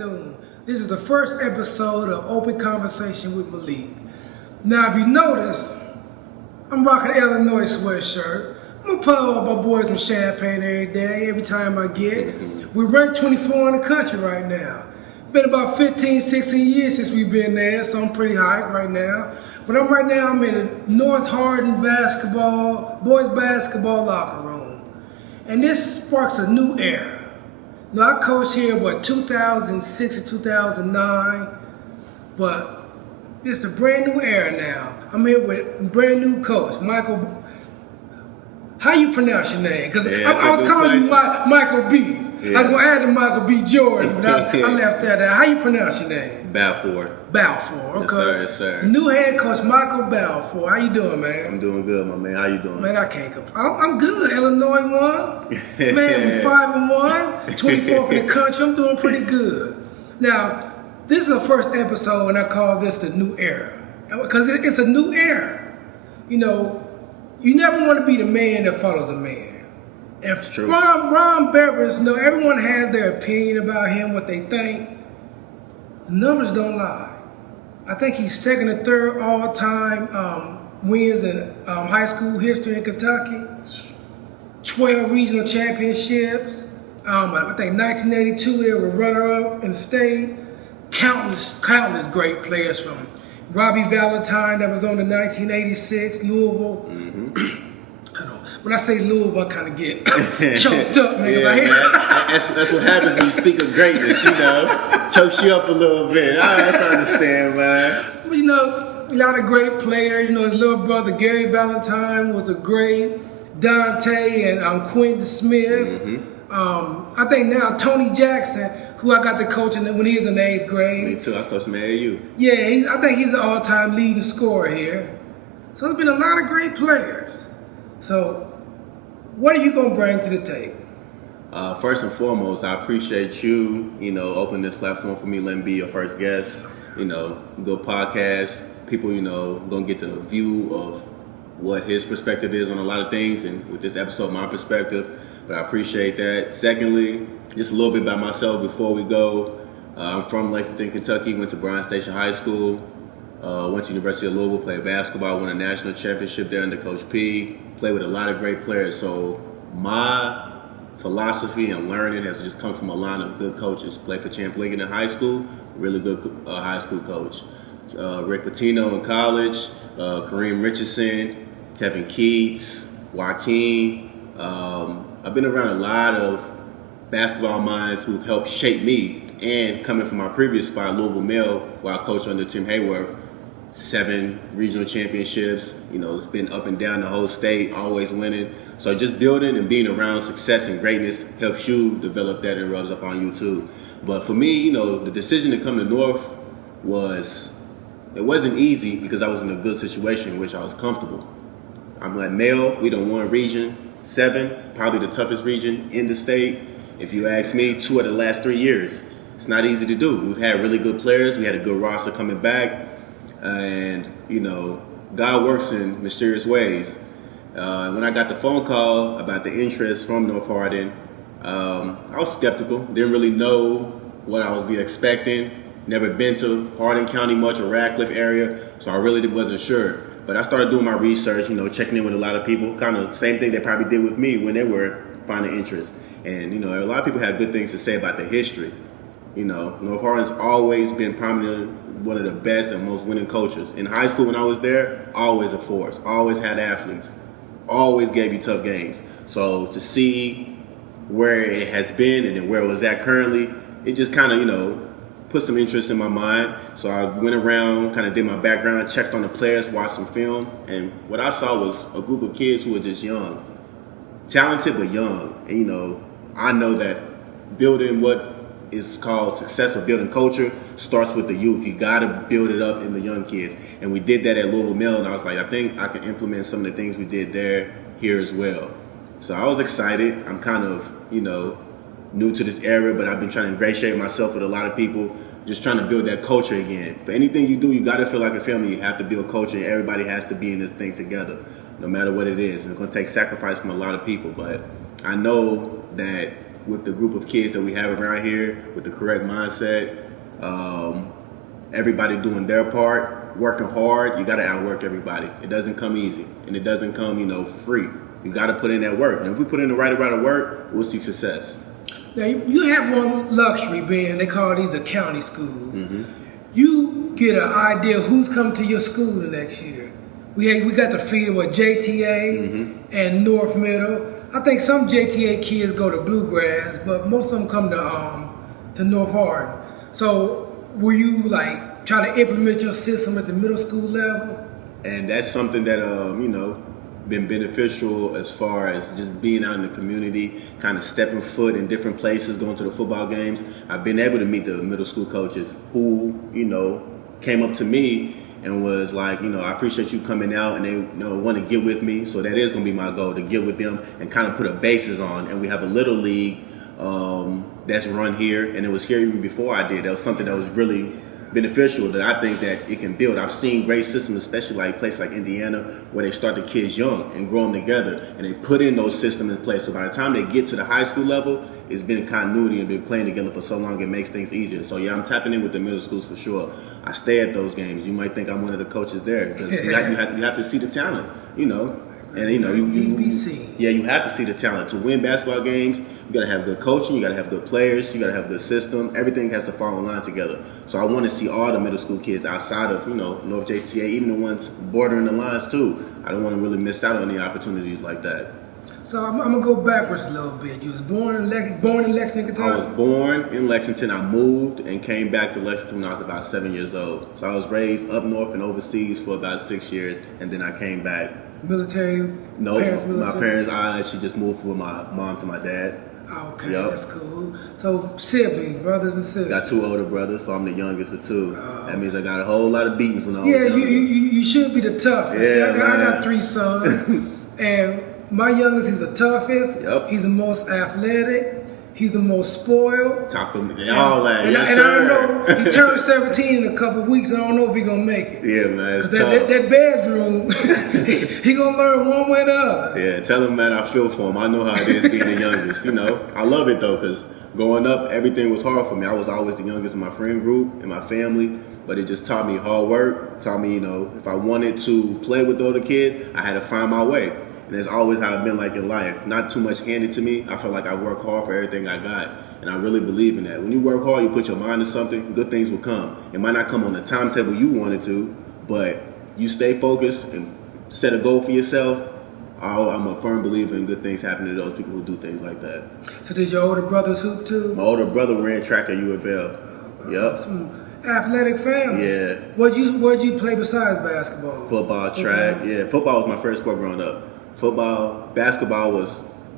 afternoon. This is the first episode of Open Conversation with Malik. Now, if you notice, I'm rocking an Illinois sweatshirt. I'm gonna pour all my boys some champagne every day, every time I get. We're ranked 24 in the country right now. Been about 15, 16 years since we've been there, so I'm pretty hyped right now. But I'm in the North Hardin boys basketball locker room. And this sparks a new era. Now, I coached here, 2006 or 2009, but it's a brand new era now. I'm here with brand new coach, Michael. How you pronounce your name? Because I was calling you Michael B. Yeah. I was going to add the Michael B. Jordan. I left that out. How you pronounce your name? Baffour. Baffour, okay. Yes, sir. New head coach, Michael Baffour. How you doing, man? I'm doing good, my man. How you doing? Man, I can't complain. I'm good. Illinois won. Man, 5-1. 24th in the country. I'm doing pretty good. Now, this is the first episode, and I call this the new era. Because it's a new era. You know, you never want to be the man that follows a man. If true. Ron Beveridge, everyone has their opinion about him, what they think. The numbers don't lie. I think he's second or third all-time wins in high school history in Kentucky. 12 regional championships. I think 1982 they were runner-up in the state. Countless great players from Robbie Valentine that was on the 1986 Louisville. Mm-hmm. When I say Louisville, I kind of get choked up, nigga. Yeah, that's what happens when you speak of greatness, you know. Chokes you up a little bit. I understand, man. But, you know, a lot of great players. You know, his little brother, Gary Valentine, was a great. Dante and Quentin Smith. Mm-hmm. I think now Tony Jackson, who I got to coach when he was in the 8th grade. Me too. I coached him at AU. Yeah, I think he's an all-time leading scorer here. So there's been a lot of great players. So what are you going to bring to the table? First and foremost, I appreciate you, opening this platform for me, letting me be your first guest. Good podcast. People, going to get the view of what his perspective is on a lot of things, and with this episode, my perspective. But I appreciate that. Secondly, just a little bit about myself before we go. I'm from Lexington, Kentucky, went to Bryan Station High School, went to University of Louisville, played basketball, won a national championship there under Coach P, played with a lot of great players. So my philosophy and learning has just come from a line of good coaches. Played for Malik in high school, really good high school coach. Rick Pitino in college, Kareem Richardson, Kevin Keats, Joaquin. I've been around a lot of basketball minds who've helped shape me, and coming from my previous spot, Louisville Mill, where I coached under Tim Hayworth, 7 regional championships. It's been up and down the whole state, always winning. So just building and being around success and greatness helps you develop that and rubs up on you too. But for me, the decision to come to North wasn't easy because I was in a good situation in which I was comfortable. I'm like male, we done won region 7, probably the toughest region in the state. If you ask me, 2 of the last 3 years. It's not easy to do. We've had really good players. We had a good roster coming back. And, God works in mysterious ways. When I got the phone call about the interest from North Hardin, I was skeptical. Didn't really know what I was expecting. Never been to Hardin County much or Radcliffe area, so I really wasn't sure. But I started doing my research, checking in with a lot of people, kind of the same thing they probably did with me when they were finding interest. And, a lot of people have good things to say about the history. North Hardin's always been prominent, one of the best and most winning coaches. In high school when I was there, always a force, always had athletes, always gave you tough games. So to see where it has been and then where it was at currently, it just kind of, put some interest in my mind. So I went around, kind of did my background, checked on the players, watched some film, and what I saw was a group of kids who were just young, talented but young. And I know that building what is called success or building culture starts with the youth. You got to build it up in the young kids. And we did that at Louisville Mill, and I was like, I think I can implement some of the things we did there here as well. So I was excited. I'm kind of, new to this area, but I've been trying to ingratiate myself with a lot of people, just trying to build that culture again. For anything you do, you got to feel like a family. You have to build culture, and everybody has to be in this thing together, no matter what it is. And it's going to take sacrifice from a lot of people, but I know that with the group of kids that we have around here, with the correct mindset, everybody doing their part, working hard, you got to outwork everybody. It doesn't come easy, and it doesn't come, for free. You got to put in that work. And if we put in the right amount of work, we'll see success. Now, you have one luxury being, they call these the county schools. Mm-hmm. You get an idea who's coming to your school the next year. We got the feeder with JTA and North Middle. I think some JTA kids go to Bluegrass, but most of them come to North Hardin. So will you try to implement your system at the middle school level? And that's something that been beneficial as far as just being out in the community, kind of stepping foot in different places, going to the football games. I've been able to meet the middle school coaches who, came up to me and was like, I appreciate you coming out, and they want to get with me. So that is going to be my goal, to get with them and kind of put a basis on. And we have a little league that's run here, and it was here even before I did. That was something that was really beneficial that I think that it can build. I've seen great systems, especially places like Indiana, where they start the kids young and grow them together, and they put in those systems in place. So by the time they get to the high school level, it's been continuity and been playing together for so long, it makes things easier. So yeah, I'm tapping in with the middle schools for sure. I stay at those games. You might think I'm one of the coaches there, because you have to see the talent, And you be seen. Yeah, you have to see the talent. To win basketball games, you gotta have good coaching, you gotta have good players, you gotta have good system. Everything has to fall in line together. So I want to see all the middle school kids outside of North JTA, even the ones bordering the lines too. I don't want to really miss out on any opportunities like that. So I'm gonna go backwards a little bit. You was born in Lexington, Kentucky? I was born in Lexington. I moved and came back to Lexington when I was about 7 years old. So I was raised up north and overseas for about 6 years, and then I came back. Military? No, military? My parents, I actually just moved from my mom to my dad. Okay, Yep. That's cool. So siblings, brothers and sisters. Got 2 older brothers, so I'm the youngest of 2. That means I got a whole lot of beatings when I was younger. younger. You should be the toughest. Yeah, I got 3 sons, and my youngest, he's the toughest. Yep. He's the most athletic. He's the most spoiled. Talk to me, all that. And, Yes, and sir. I don't know, he turned 17 in a couple weeks. I don't know if he's gonna make it. Yeah, man, it's tough. That bedroom, he gonna learn one way or the other. Yeah, tell him, man, I feel for him. I know how it is being the youngest. I love it though, because growing up, everything was hard for me. I was always the youngest in my friend group, in my family, but it just taught me hard work. Taught me, if I wanted to play with the other kid, I had to find my way. And that's always how I've been in life. Not too much handed to me. I feel like I work hard for everything I got. And I really believe in that. When you work hard, you put your mind to something, good things will come. It might not come on the timetable you wanted to, but you stay focused and set a goal for yourself. I'm a firm believer in good things happening to those people who do things like that. So did your older brothers hoop too? My older brother ran track at UofL. Yep. Some athletic family. Yeah. What'd you play besides basketball? Football, track. Yeah, football was my first sport growing up. Basketball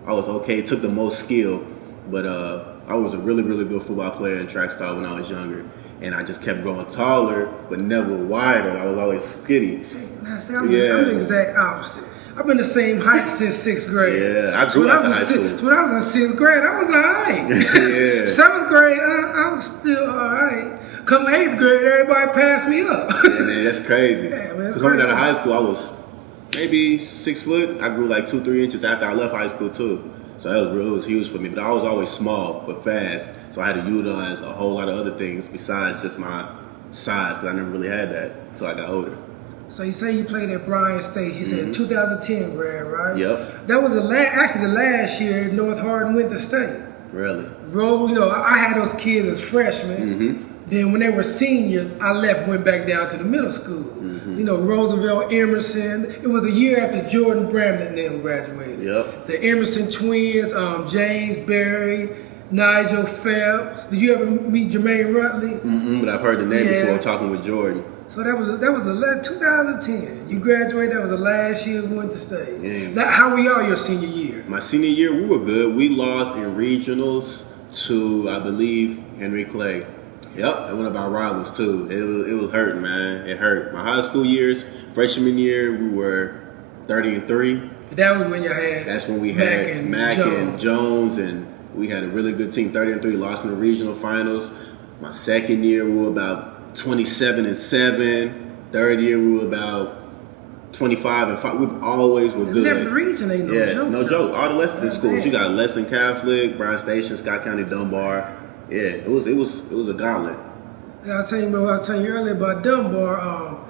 I was okay. It took the most skill, but I was a really, really good football player and track star when I was younger. And I just kept growing taller, but never wider. I was always skinny. I'm the exact opposite. I've been the same height since 6th grade. Yeah, I grew up in high school. When I was in 6th grade, I was all right. Yeah. 7th grade, I was still all right. Come 8th grade, everybody passed me up. Yeah, man, that's crazy. Yeah, man, Coming out of high school, I was maybe 6 foot. I grew 2-3 inches after I left high school too. So it was huge for me. But I was always small but fast. So I had to utilize a whole lot of other things besides just my size, because I never really had that until I got older. So you say you played at Bryan Station. You said 2010 grad, right? Yep. That was the last year North Hardin went to state. Really? I had those kids as freshmen. Then when they were seniors, I went back down to the middle school. Roosevelt, Emerson. It was a year after Jordan Bramlett and them graduated. Yep. The Emerson twins, James Berry, Nigel Phelps. Did you ever meet Jermaine Rutley? But I've heard the name before talking with Jordan. So that was 2010. You graduated. That was the last year we went to state. Yeah. Now, how were y'all your senior year? My senior year, we were good. We lost in regionals to, I believe, Henry Clay. Yep, and one of our rivals too. It was hurting, man. It hurt. My high school years, freshman year, we were 30-3. That was when you had. That's when we had Mack and Jones, and we had a really good team. 30-3, lost in the regional finals. My second year, we were about 27-7. Third year, we were about 25 and 5. We've always were good. Left region ain't no joke. No joke. All the Lexington schools. You got Lexington Catholic, Bryan Station, Scott County, Dunbar. Yeah, it was a gauntlet. I was telling you earlier about Dunbar.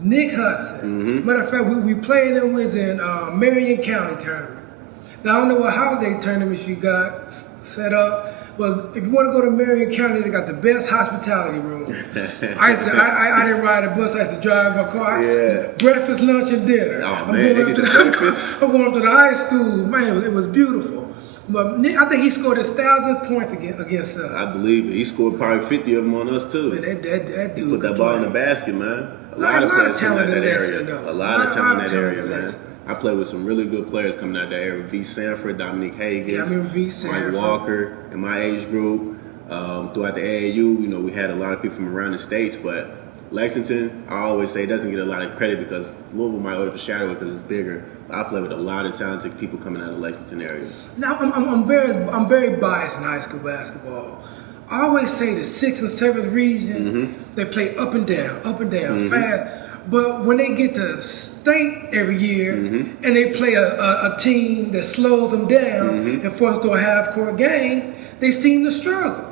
Nick Hudson. Matter of fact, we played them was in Marion County tournament. Now I don't know what holiday tournaments you got set up. Well, if you want to go to Marion County, they got the best hospitality room. I didn't ride a bus. I used to drive my car. Yeah. Breakfast, lunch, and dinner. Oh, man, they get the breakfast. I'm going up to the high school. Man, it was beautiful. But Nick, I think he scored his 1,000th point against us. I believe it. He scored probably 50 of them on us, too. Man, that dude He put that ball in the basket, man. A lot of talent in that area. A lot of talent in that area, man. I played with some really good players coming out that area. V. Sanford, Dominique Hagens, Mike Walker, in my age group. Throughout the AAU, we had a lot of people from around the states, but Lexington, I always say, doesn't get a lot of credit because Louisville might overshadow it because it's bigger. But I play with a lot of talented people coming out of the Lexington area. Now, I'm very biased in high school basketball. I always say the 6th and 7th region, they play up and down, fast. But when they get to state every year and they play a team that slows them down and forces to a half-court game, they seem to struggle.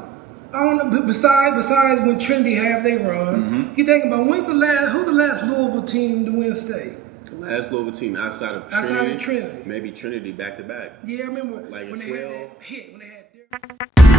I don't know. Besides when Trinity have they run, you think about who's the last Louisville team to win state? The last Louisville team outside of Trinity. Maybe Trinity back to back. Yeah, I remember like when a they 12. had that hit when they had.